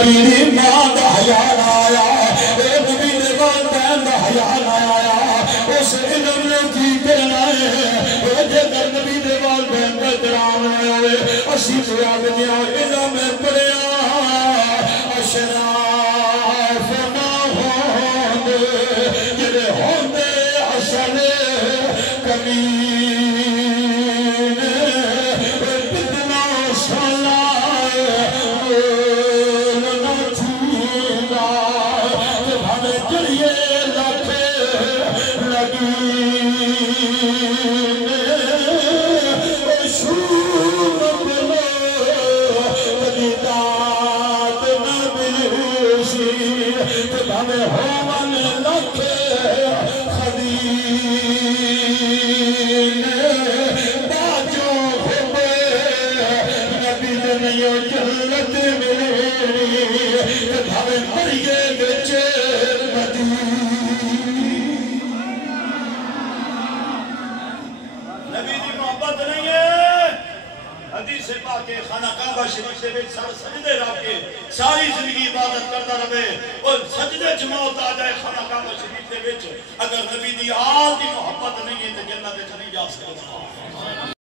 نبی دی ماں دا حیا نہ آیا اے نبی دے والدین دا حیا نہ آیا اس علم نے کی کرنا ہے وہ جگر نبی دے والدین دا احترام نہ ہوئے اسی تو آدمیاں علم پڑھیا اشراف نہ ہوندے جڑے ہوندے اصل کمی ساری زندگی عبادت کرتا رہے اور سجدے جماعت آ جائے خانہ کعبہ شریف دے وچ اگر نبی دی آل دی محبت نہیں ہے تو جنت وچ نہیں جا سکتا